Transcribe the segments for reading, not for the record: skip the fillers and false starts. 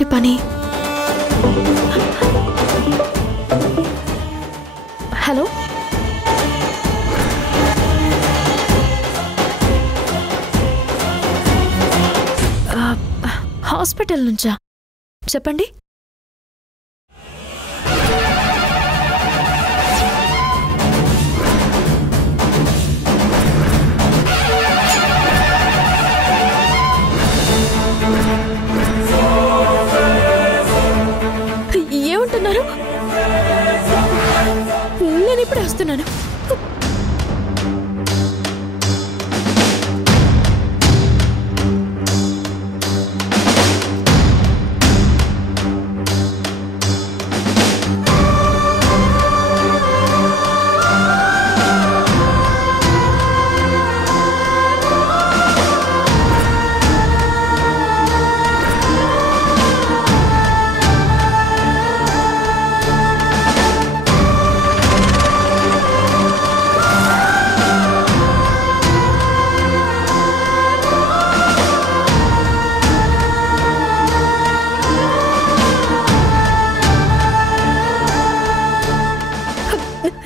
ఇదేంటి పని? Hello, hospital నుంచా? చెప్పండి. ఏమంటున్నారు? నేను ఇప్పుడే వస్తున్నాను.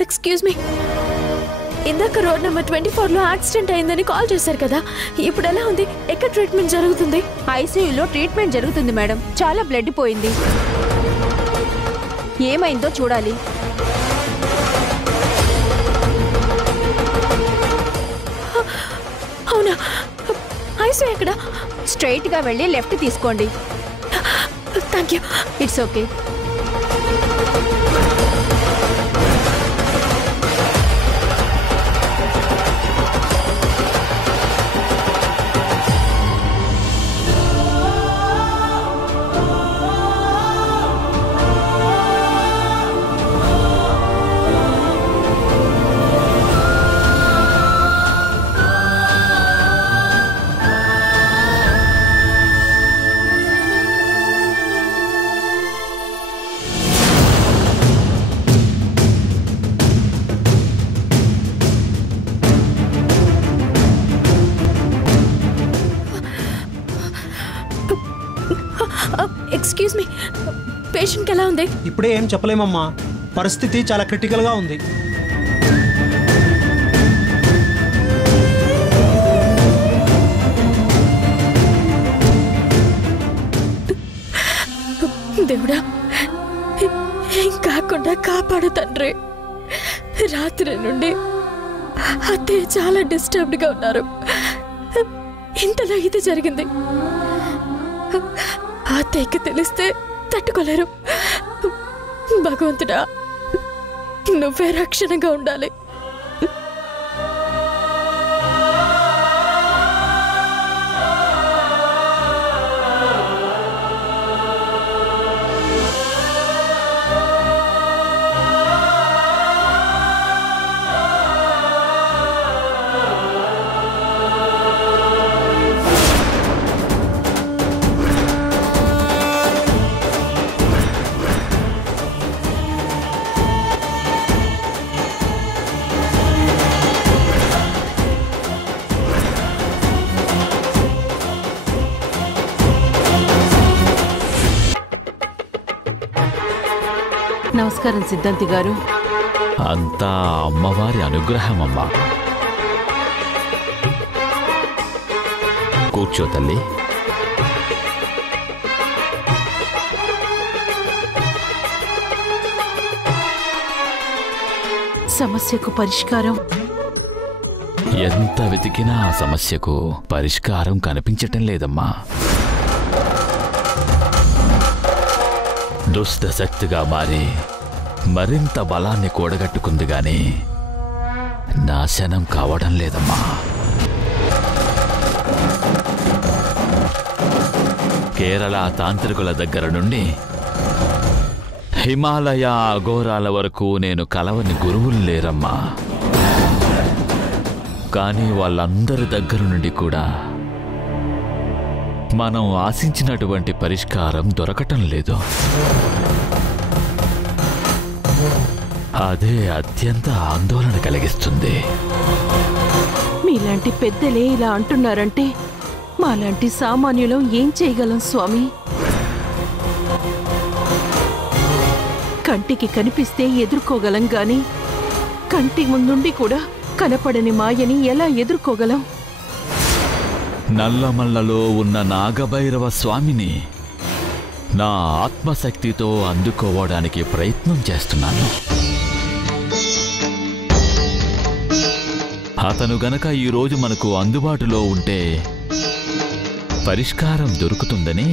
ఎక్స్క్యూజ్ మీ, ఇందాక రోడ్ నెంబర్ 24లో యాక్సిడెంట్ అయిందని కాల్ చేశారు కదా, ఇప్పుడు ఎలా ఉంది? ఎక్కడ ట్రీట్మెంట్ జరుగుతుంది? ఐసీయూలో ట్రీట్మెంట్ జరుగుతుంది మేడం. చాలా బ్లడ్ పోయింది. ఏమైందో చూడాలి. అవునా? ఐసీయూ ఎక్కడ? స్ట్రైట్ గా వెళ్ళి లెఫ్ట్ తీసుకోండి. Thank you. It's okay. Excuse me, పేషెంట్కి ఎలా ఉంది? ఇప్పుడే ఏం చెప్పలేమమ్మా, పరిస్థితి చాలా క్రిటికల్గా ఉంది. దేవుడా, ఏం కాకుండా కాపాడు తండ్రి. రాత్రి నుండి అత్తయ్య చాలా డిస్టర్బ్డ్గా ఉన్నారు. ఇంతలా ఇది జరిగింది. అత్తయ్యకి తెలిస్తే తట్టుకోలేరు. భగవంతుడా, నువ్వే రక్షణగా ఉండాలి. నమస్కారం సిద్ధాంతి గారు. అంతా అమ్మవారి అనుగ్రహమమ్మా. కూర్చో తల్లి. సమస్యకు పరిష్కారం? ఎంత వెతికినా ఆ సమస్యకు పరిష్కారం కనిపించటం లేదమ్మా. దుష్ట శక్తిగా మారి మరింత బలాన్ని కూడగట్టుకుంది గాని నాశనం కావడం లేదమ్మా. కేరళ తాంత్రికుల దగ్గర నుండి హిమాలయ అఘోరాల వరకు నేను కలవని గురువులు లేరమ్మా. కానీ వాళ్ళందరి దగ్గర నుండి కూడా మనం ఆశించినటువంటి పరిష్కారం దొరకటం లేదు. అదే అత్యంత ఆందోళన కలిగిస్తుంది. మీలాంటి పెద్దలే ఇలా అంటున్నారంటే మాలాంటి సామాన్యులం ఏం చేయగలం స్వామి? కంటికి కనిపిస్తే ఎదుర్కోగలం గాని కంటి ముందుండి కూడా కనపడని మాయని ఎలా ఎదుర్కోగలం? నల్లమల్లలో ఉన్న నాగభైరవ స్వామిని నా ఆత్మశక్తితో అందుకోవడానికి ప్రయత్నం చేస్తున్నాను. అతను గనక ఈరోజు మనకు అందుబాటులో ఉంటే పరిష్కారం దొరుకుతుందని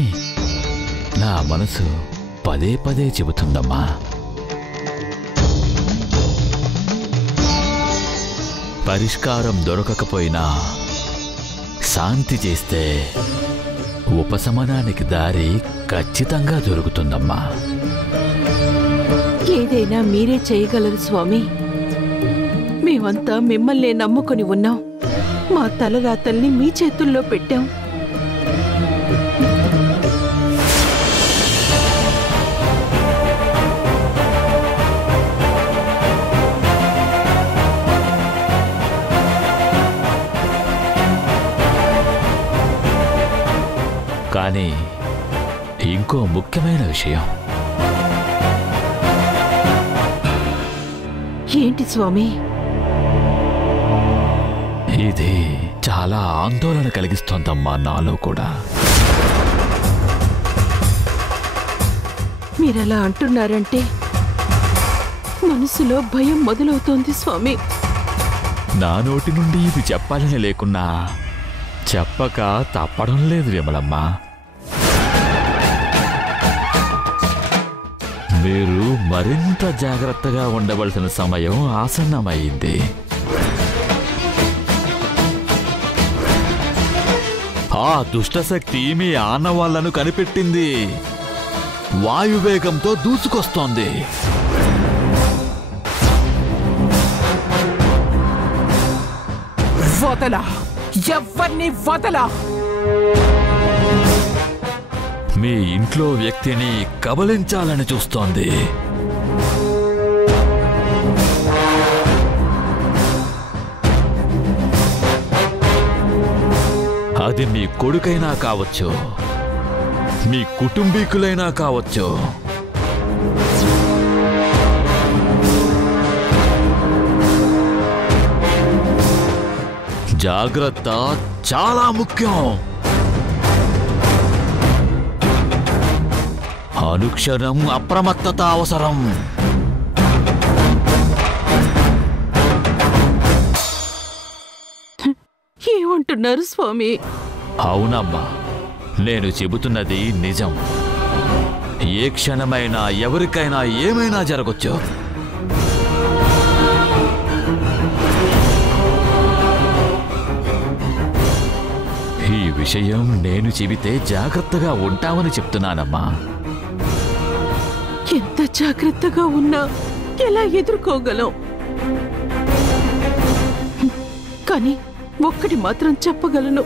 నా మనసు పదే పదే చెబుతుందమ్మా. పరిష్కారం దొరకకపోయినా శాంతి చేస్తే ఉపశమనానికి దారి ఖచ్చితంగా దొరుకుతుందమ్మా. ఏదైనా మీరే చేయగలరు స్వామి. మేమంతా మిమ్మల్నే నమ్ముకొని ఉన్నాం. మా తలరాతల్ని మీ చేతుల్లో పెట్టాం. కానీ ఇంకో ముఖ్యమైన విషయం. ఏంటి స్వామి? ఇది చాలా ఆందోళన కలిగిస్తోందమ్మా నాలో కూడా. మీరలా అంటున్నారంటే మనసులో భయం మొదలవుతోంది స్వామి. నా నోటి నుండి ఇది చెప్పాలని లేకున్నా చెప్పక తప్పడం లేదు విమలమ్మ. మీరు మరింత జాగ్రత్తగా ఉండవలసిన సమయం ఆసన్నమైంది. ఆ దుష్టశక్తి మీ ఆనవాళ్లను కనిపెట్టింది. వాయువేగంతో దూసుకొస్తోంది. వదలా, ఎవ్వర్ని వదలా. మీ ఇంట్లో వ్యక్తిని కబలించాలని చూస్తోంది. అది మీ కొడుకైనా కావచ్చు, మీ కుటుంబీకులైనా కావచ్చు. జాగ్రత్త చాలా ముఖ్యం. అనుక్షణం అప్రమత్తత అవసరం. ఏమంటున్నారు స్వామి? అవునమ్మా, నేను చెబుతున్నది నిజం. ఏ క్షణమైనా ఎవరికైనా ఏమైనా జరగొచ్చు. ఈ విషయం నేను చెబితే జాగ్రత్తగా ఉంటామని చెప్తున్నానమ్మా. ఎంత జాగ్రత్తగా ఉన్నా ఎలా ఎదుర్కోగలం? కానీ ఒక్కటి మాత్రం చెప్పగలను.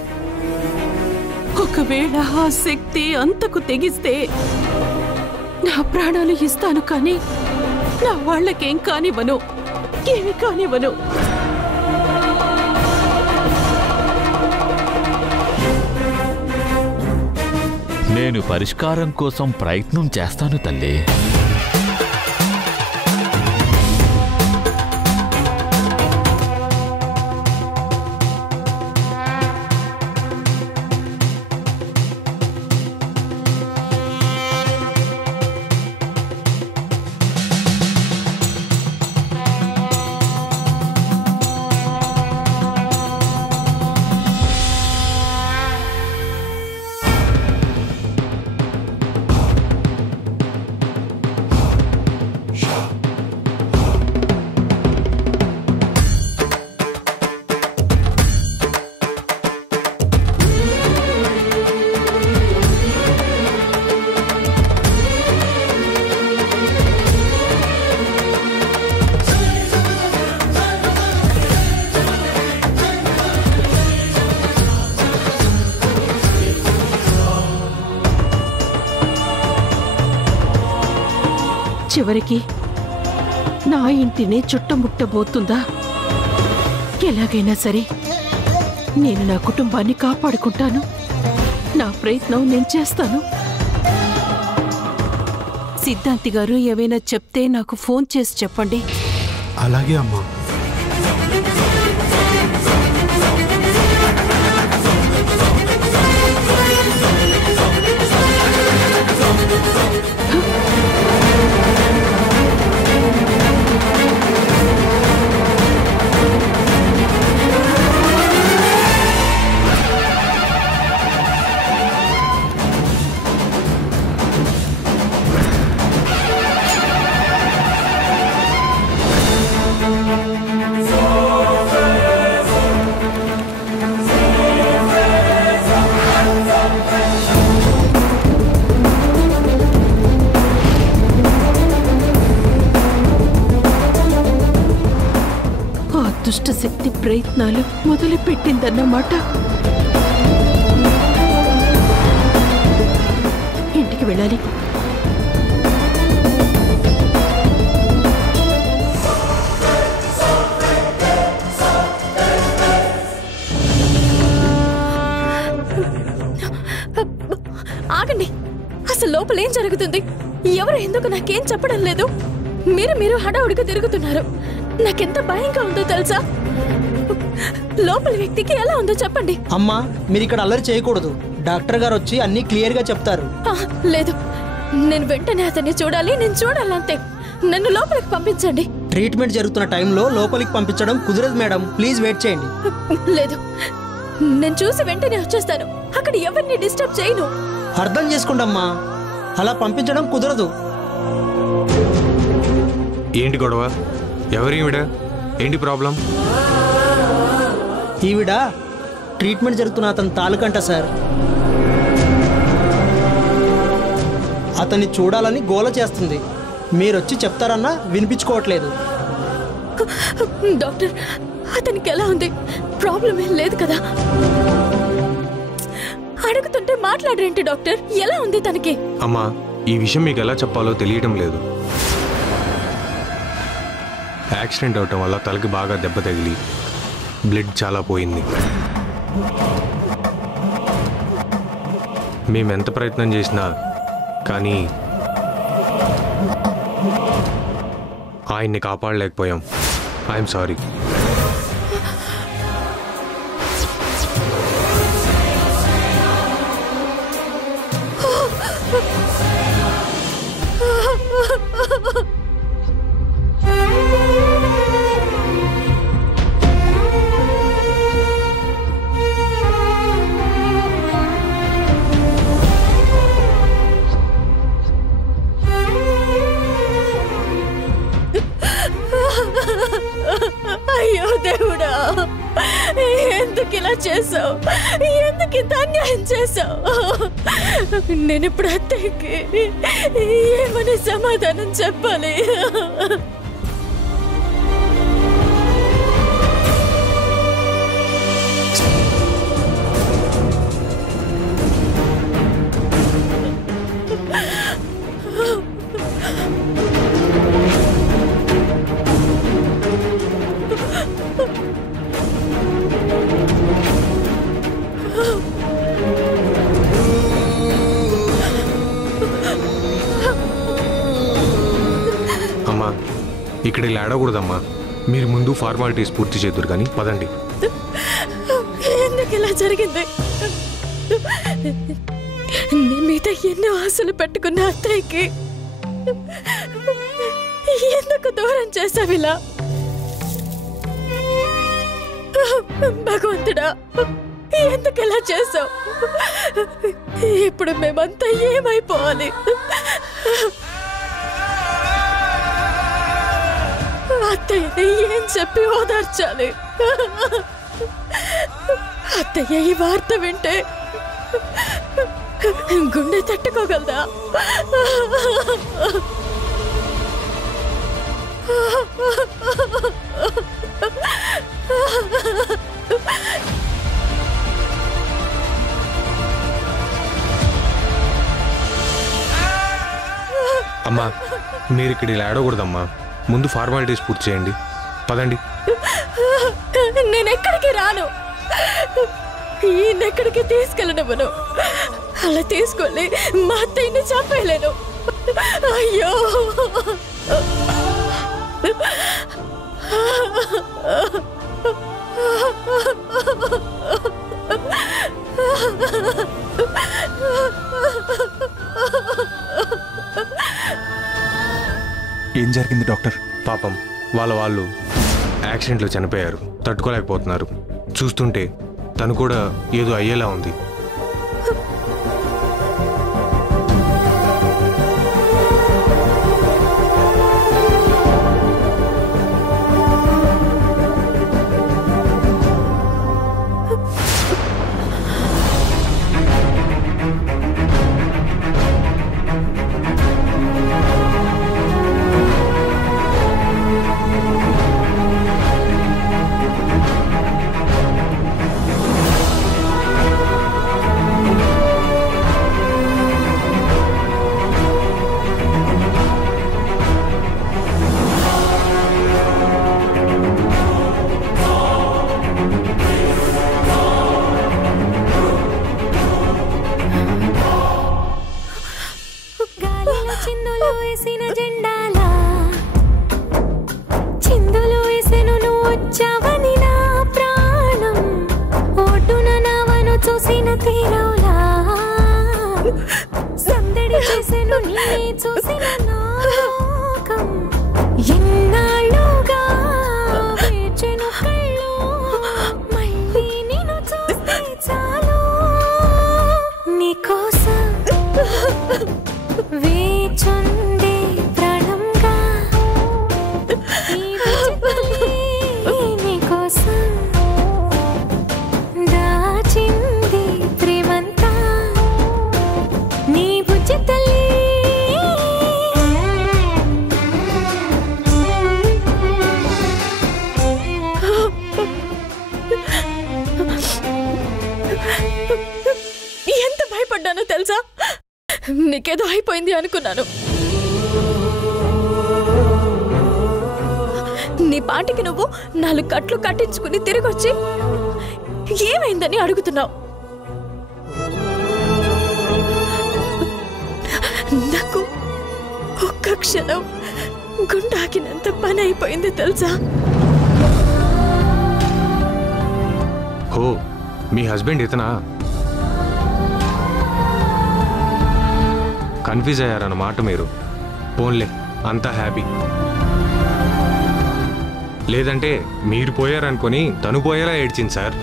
ఒకవేళ ఆ శక్తి అంతకు తెగిస్తే నా ప్రాణాలు ఇస్తాను, కానీ నా వాళ్ళకేం కానివ్వను, ఏమి కానివ్వను. నేను పరిష్కారం కోసం ప్రయత్నం చేస్తాను తల్లి. చివరికి నా ఇంటిని చుట్టముట్టబోతుందా? ఎలాగైనా సరే నేను నా కుటుంబాన్ని కాపాడుకుంటాను. నా ప్రయత్నం నేను చేస్తాను. సిద్ధాంతి గారు ఏవైనా చెప్తే నాకు ఫోన్ చేసి చెప్పండి. అలాగే అమ్మా. దుష్టశక్తి ప్రయత్నాలు మొదలుపెట్టిందన్నమాట. ఇంటికి వెళ్ళాలి. ఆగండి, అసలు లోపల ఏం జరుగుతుంది? ఎవరు ఎందుకు నాకేం చెప్పడం లేదు? మీరు హడావుడిగా తిరుగుతున్నారు. నాకెంత భయంగా ఉందో తెలుసా? లోపల వ్యక్తికి ఎలా ఉందో చెప్పండి. అమ్మా, మీరు ఇక్కడ అల్లరి చేయకూడదు. డాక్టర్ గారు వచ్చి అన్ని క్లియర్ గా చెప్తారు. లేదు, నేను వెంటనే అతన్ని చూడాలి. నేను చూడాలంతే. నన్ను లోపలికి పంపించండి. ట్రీట్మెంట్ జరుగుతున్న టైంలో లోపలికి పంపించడం కుదరదు మేడం. ప్లీజ్ వెయిట్ చేయండి. లేదు, నేను చూసి వెంటనే వచ్చేస్తాను. అక్కడ ఎవరిని డిస్టర్బ్ చేయను. అర్థం చేసుకోండి అమ్మా, అలా పంపించడం కుదరదు. ఏంటి గొడవ? ఎవరీవిడ? ఏంటి ప్రాబ్లం? ఈవిడ ట్రీట్మెంట్ జరుగుతున్న అతని తాలూకంట సార్. అతన్ని చూడాలని గోల చేస్తుంది. మీరొచ్చి చెప్తారన్నా వినిపించుకోవట్లేదు. డాక్టర్, అతనికి ఎలా ఉంది? ప్రాబ్లం ఏం లేదు కదా? అడుగుతుంటే మాట్లాడరేంటి డాక్టర్? ఎలా ఉంది తనకి? అమ్మా, ఈ విషయం మీకు ఎలా చెప్పాలో తెలియటం లేదు. యాక్సిడెంట్ అవటం వల్ల తలకి బాగా దెబ్బ తగిలి బ్లడ్ చాలా పోయింది. మేము ఎంత ప్రయత్నం చేసినా కానీ ఆయన్ని కాపాడలేకపోయాం. I'm sorry. అయ్యో దేవుడా, ఎందుకు ఇలా చేసావు? ఎందుకు ఇంత అన్యాయం చేసావు? నేను ఇప్పుడు అత్తయ్యకి ఏమని సమాధానం చెప్పాలి? అమ్మా, ఇక్కడ ఇలా ఆడకూడదమ్మా. మీరు ముందు ఫార్మాలిటీస్ పూర్తి చేద్దరు కానీ పదండి. ఎందుకు ఇలా జరిగింది? నీ మీద ఎన్నో ఆశలు పెట్టుకున్న అత్తయ్యకి ఎందుకు దూరం చేసావు ఇలా? భగవంతుడా, ఎందుకు ఇలా చేసావు? ఇప్పుడు మేమంతా ఏమైపోవాలి? అత్తయ్యని ఏం చెప్పి ఓదార్చాలి? అత్తయ్య ఈ వార్త వింటే గుండె తట్టుకోగలదా? అమ్మా, మీరు ఇక్కడ ఇలా ఆడకూడదమ్మా. ముందు ఫార్మాలిటీస్ పూర్తి చేయండి. పదండి. నేను ఎక్కడికి రాను. ఈయనెక్కడికి తీసుకెళ్ళనివ్వను. అలా తీసుకెళ్ళి మా అత్తయ్యని చంపేయలేను. అయ్యో ఏం జరిగింది డాక్టర్? పాపం వాళ్ళు యాక్సిడెంట్లో చనిపోయారు, తట్టుకోలేకపోతున్నారు. చూస్తుంటే తను కూడా ఏదో అయ్యేలా ఉంది. ఎంత భయపడ్డానో తెలుసా? నీకేదో అయిపోయింది అనుకున్నాను. నీ పాటికి నువ్వు 4 కట్లు కట్టించుకుని తిరిగొచ్చి ఏమైందని అడుగుతున్నావు. నాకు ఒక్క క్షణం గుండాకినంత పని అయిపోయింది తెలుసా? ఓ, మీ హస్బెండ్ ఇతనా? కన్ఫ్యూజ్ అయ్యారన్నమాట మీరు. పోన్లే, అంతా హ్యాపీ. లేదంటే మీరు పోయారనుకొని తను పోయేలా ఏడ్చింది సార్.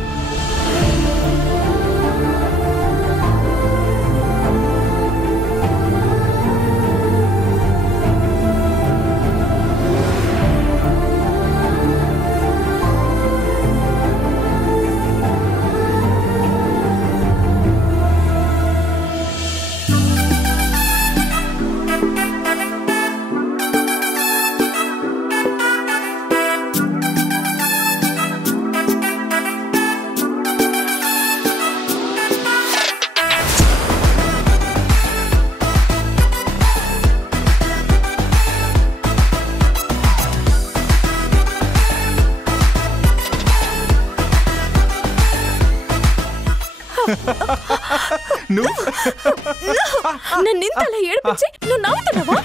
నన్ను ఇంతలా ఏడిపించి నువ్వు నవ్వుతున్నావా?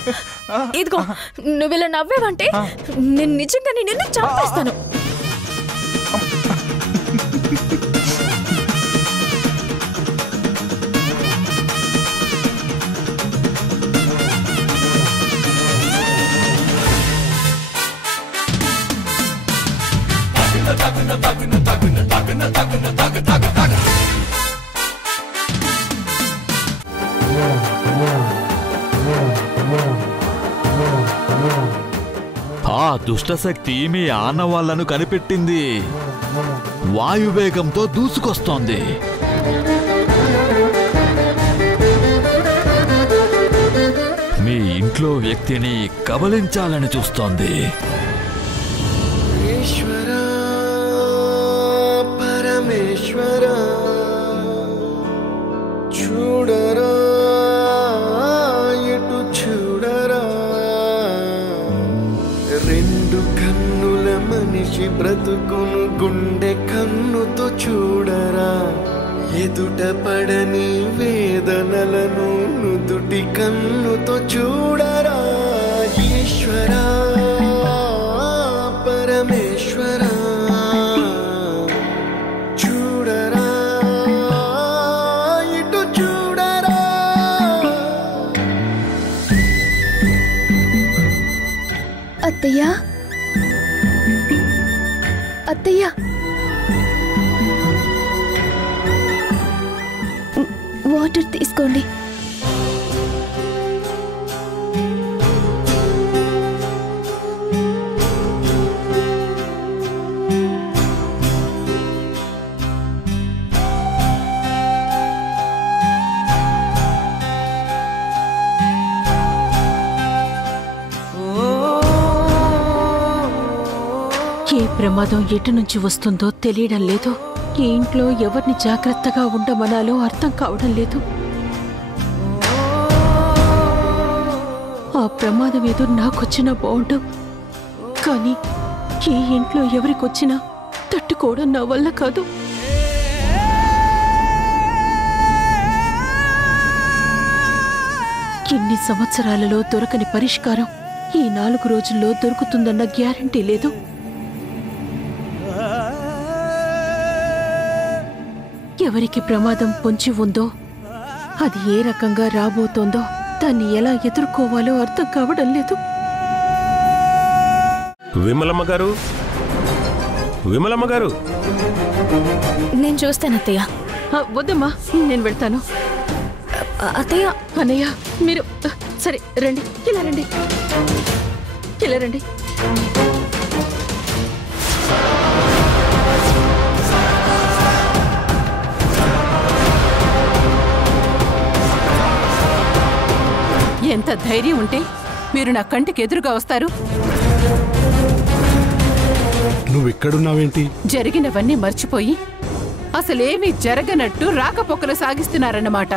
ఇదిగో, నువ్వు ఇలా నవ్వేవంటే నేను నిజంగా నిన్ను చంపేస్తాను. ఆ దుష్టశక్తి మీ ఆనవాళ్లను కనిపెట్టింది. వాయువేగంతో దూసుకొస్తోంది. మీ ఇంట్లో వ్యక్తిని కబలించాలని చూస్తోంది. ఈశ్వరా, పరమేశ్వరా, చూడరా, ఎటు చూడరా, 2 కన్నుల మనిషి బ్రతుకును గుండె కన్నుతో చూడరా, ఎదుట పడని వేదనలను నుదుటి కన్నుతో చూడరా ఈశ్వరా పరమేశ్వరా చూడరా ఇటు చూడరా అత్తయ్య అత్తయ్య వాటర్ తీసుకోండి. ఏ ప్రమాదం ఎటు నుంచి వస్తుందో తెలియడం లేదు. ఈ ఇంట్లో ఎవరిని జాగ్రత్తగా ఉండమనాలో అర్థం కావడం లేదు. ఆ ప్రమాదం ఏదో నాకొచ్చినా బాగుండు, కానీ ఈ ఇంట్లో ఎవరికొచ్చినా తట్టుకోవడం నా వల్ల కాదు. ఇన్ని సంవత్సరాలలో దొరకని పరిష్కారం ఈ 4 రోజుల్లో దొరుకుతుందన్న గ్యారంటీ లేదు. ఎవరికి ప్రమాదం పొంచి ఉందో, అది ఏ రకంగా రాబోతోందో, దాన్ని ఎలా ఎదుర్కోవాలో అర్థం కావడం లేదు. విమలమ్మ గారు, విమలమ్మ గారు, నేను చూస్తాను అత్తయ్య. వద్దమ్మా, నేను వెళ్తాను. అత్తయ్య అన్నయ్య, మీరు సరే రండి, ఇలా రండి, ఇలా రండి. ఎంత ధైర్యం ఉంటే మీరు నా కంటికి ఎదురుగా వస్తారు? నువ్వెక్కడున్నావేంటి? జరిగినవన్నీ మర్చిపోయి అసలేమీ జరగనట్టు రాకపోకలు సాగిస్తున్నారన్నమాట.